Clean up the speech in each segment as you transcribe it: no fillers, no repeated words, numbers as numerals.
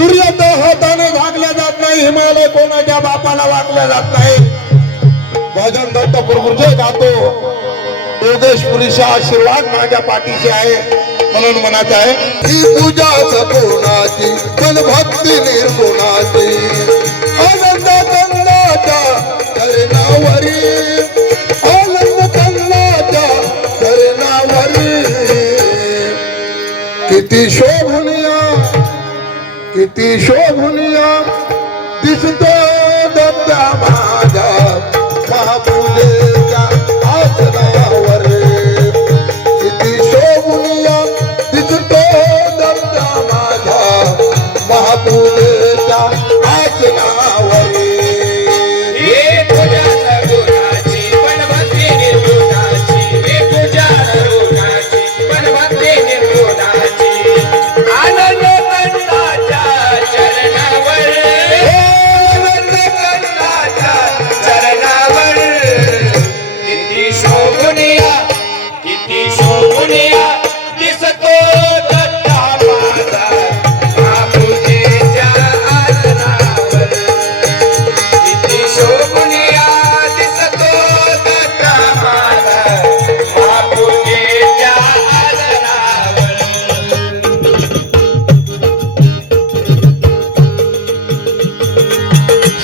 सूर्योदय होताना झाकल्या जात नाही, हिमालय कोणाच्या बापाला वाकल्या जात नाही. भजन दत्त गुरुजे गातो, योगेश्वरीचा आशीर्वाद माझ्या पाठीशी आहे म्हणून म्हणत आहे. ही पूजा सगुणाची पण भक्ती निर्गुणाची, आनंद कंदाच्या चरणावरी, आनंद कंदाच्या चरणावरी. किती शोभुनिया किती शोभुनिया दिसतो दत्ता माझ्या महापूजेच्या आसनावर. किती शोभुनिया दिसतो दत्ता माझ्या महापूजेच्या आसनावर.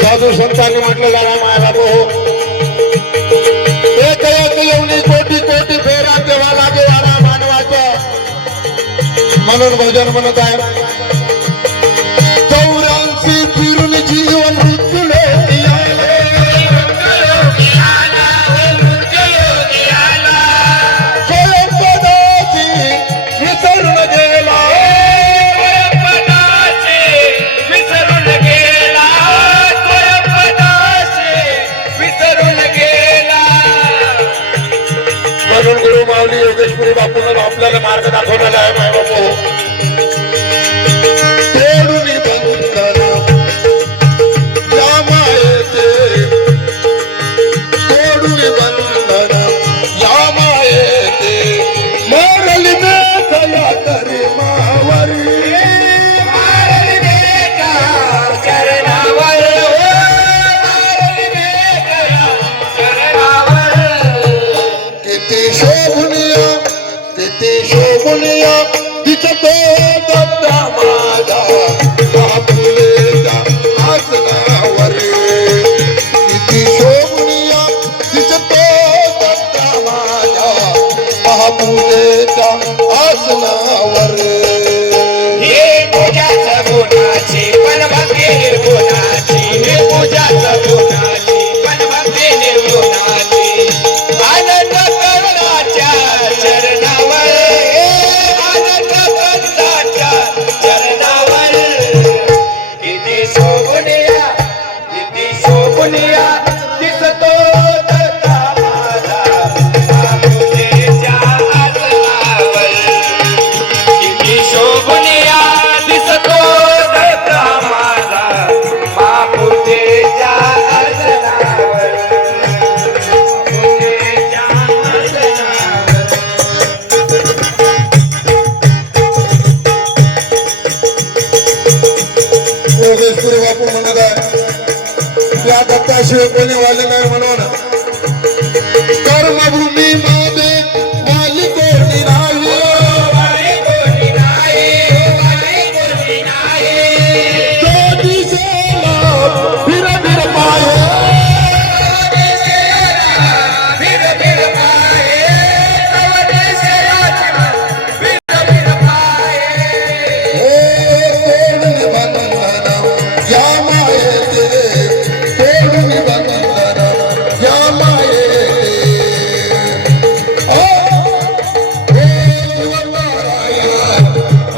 साधू संतांनी म्हटलेला माया हो, एक एक येऊनी कोटी कोटी फेरा तेव्हा लागे वारा मानवाचा. म्हणून भजन म्हणत आहे. 84 फिरून जीवन मृत्यूले स्वयंपदाची विसरून गेला, म्हणून गुरु माऊली योगेश्वरी बापूंना आपल्याला मार्ग दाखवलेला आहे. माय बापू तोडून बंधन या मायेचे, तोडून बंधन या मायेचे, मारली मेघया तरी मावरी, मारली मेघा चरणावर, मारली मेघया चरणावर. किती शोभुनिया किती शोभुनिया दिसतो दत्ता माझ्या महापूजेच्या आसनावर. किती शोभुनिया दिसतो दत्ता माझ्या महापूजेच्या आसनावर. हे पूजा सगुणाची पण भक्ती निर्गुणाची, हे पूजा सगुणाची पण भक्ती निर्गुणाची. आनंद कर्णाच्या चरणावर, आनंद कर्णाच्या चरणावर. किती शोभुनिया किती शोभुनिया दिसतो दत्ता माझा महापूजेच्या आसनावर. किती शोभुनिया दिसतो दत्ता माझा महापूजेच्या आसनावर. योगेश्वरी बापू म्हणत आहे. या दत्ताशिवाय कोणी वाले नाही म्हणून कर्मभूमी मध्ये वाली कोणी नाही, वाली कोणी नाही, वाली कोणी नाही. तो दिसेला फिर फिर पाये, फिर फिर पाये, तव दिसेला फिर फिर पाये. तोडून बंधन या मायेचे, तोडून बंधन या मायेचे.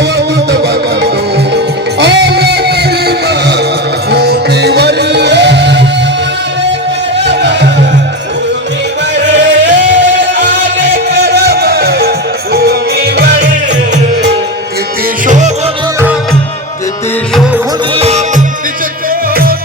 अवधूत बंधू आले करीब भूमीवर, भूमीवर आले करब भूमीवर. किती शोभुनिया किती शोभुनिया दिसतो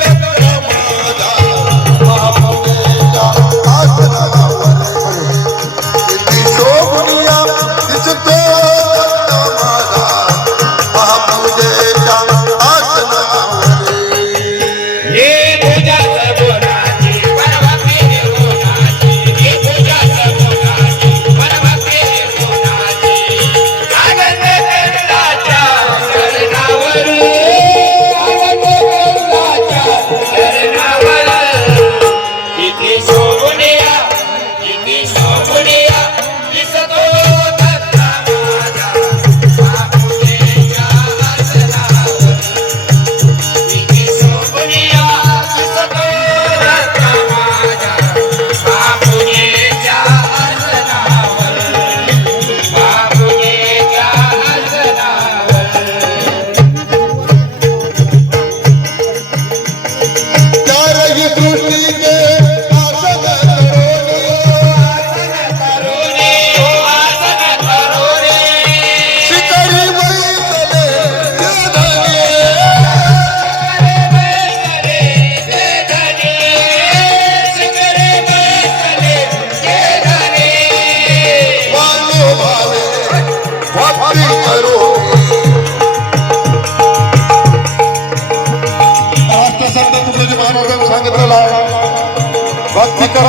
दत्ता माझा महापूजेच्या आसनावर. किती शोभुनिया दिसतो दत्ता माझा महापूजेच्या आसनावर.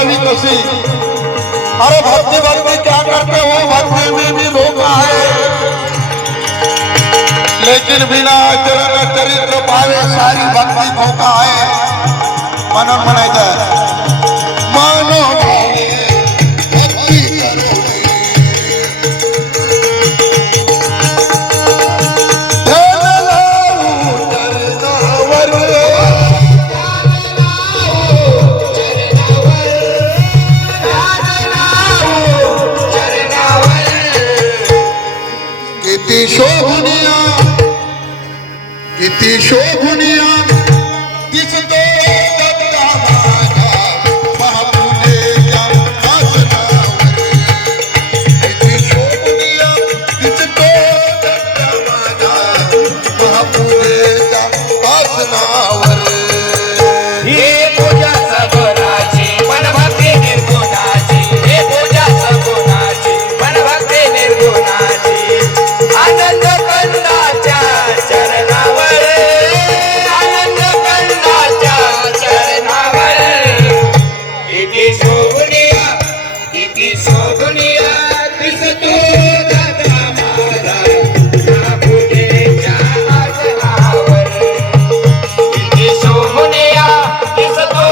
बढ़ावी कसी। अरे भक्ति भक्ति क्या करते हो, भक्ति में भी धोखा है। लेकिन बिना चरण चरित्र पावे सारी भक्ती धोखा है। म्हणून म्हणायचं मानो भावे भक्ती करो ध्यान लावू चरणावर किती शोभनिया किती शोभनिया दिसतो दत्ता माझ्या महापूजेच्या आसनावर किती शोभनिया दिसतो दत्ता माझ्या महापूजेच्या आसनावर हे पूजा सगुणाची मनभक्ती निर्गुणाची हे पूजा सगुणाची मनभक्ती निर्गुणाची आनंद कंदाच्या चरणावर आनंद कंदाच्या चरणावर किती शोभनिया दिसतो दादा माझा महापूजेच्या आसनावर किती शोभनिया दिसतो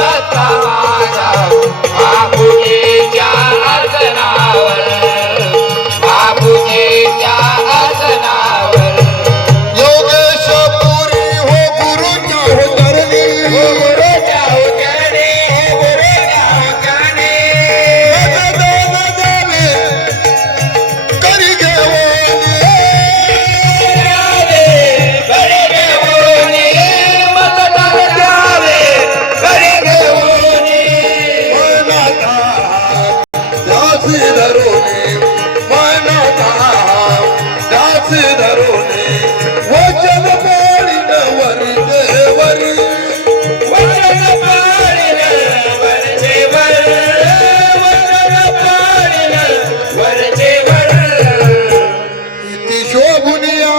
दत्ता माझा महापूजेच्या आसनावर महापूजेच्या आसनावर योगेश पुरी हो गुरुच्या हो चरणी हो गुरुच्या हो चरणी हो गुरुच्या हो चरणी दान द्यावे करी घेऊन घरी घेऊन मतदान द्यावे घरी घेऊन दासी धरुणे मनाता दासी धरुणे वचन पाळीन वरी देवरी वचन पाळीन वरचे वर वचन पाळीन वरचे वर किती शोभुनिया